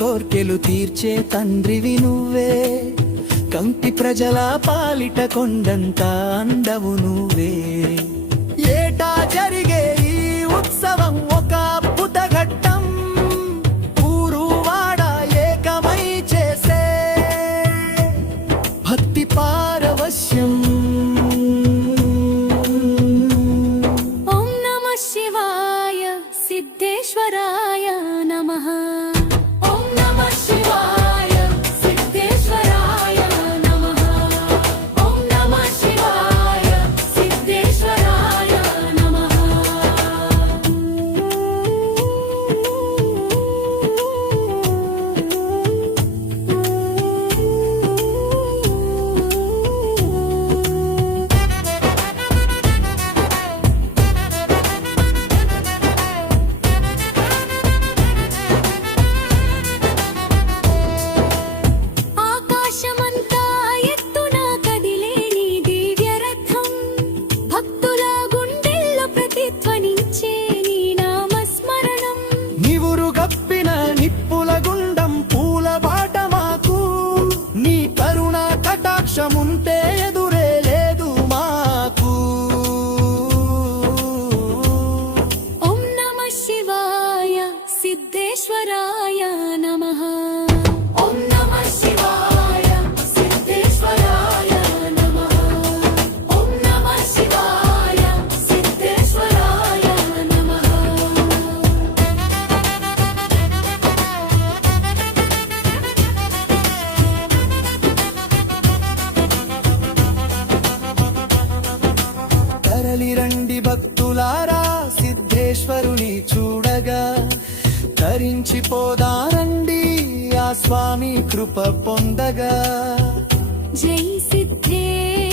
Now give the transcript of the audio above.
కోర్కెలు తీర్చే తండ్రివి నువ్వే, కంటి ప్రజల పాలిట కొండంత అండవు నువ్వే. ఏటా జరిగే ఈ ఉత్సవం ఒక అద్భుత ఘట్టం, ఊరు వాడ ఏకమై చేసే భక్తి పారవశ్యం. ఓం నమః శివాయ సిద్ధేశ్వరాయ నమః. ఓం నమః శివాయ సిద్ధేశ్వరాయ నమః. ఓం నమః శివాయ సిద్ధేశ్వరాయ నమః. ఆకాశమంతా ఎత్తున కదిలే నీ దివ్య రథం, భక్తుల గుండెల్లో ప్రతిధ్వనించే నీ నామస్మరణం. నివురు గప్పిన నిప్పుల గుండం పూల బాట మాకు, నీ కరుణ కటాక్షముంటే ఎదురే లేదు మాకు. ఓం నమః శివాయ సిద్ధేశ్వరాయ నమః. ఓం నమః శివాయ సిద్ధేశ్వరాయ నమః. ఓం నమః శివాయ సిద్ధేశ్వరాయ నమః. తరలి రండి భక్తులారా సిద్ధేశ్వరుని చూడగా, తరించిపోదారండి ఆ స్వామి కృప పొందగా. జై సిద్ధేశ్వర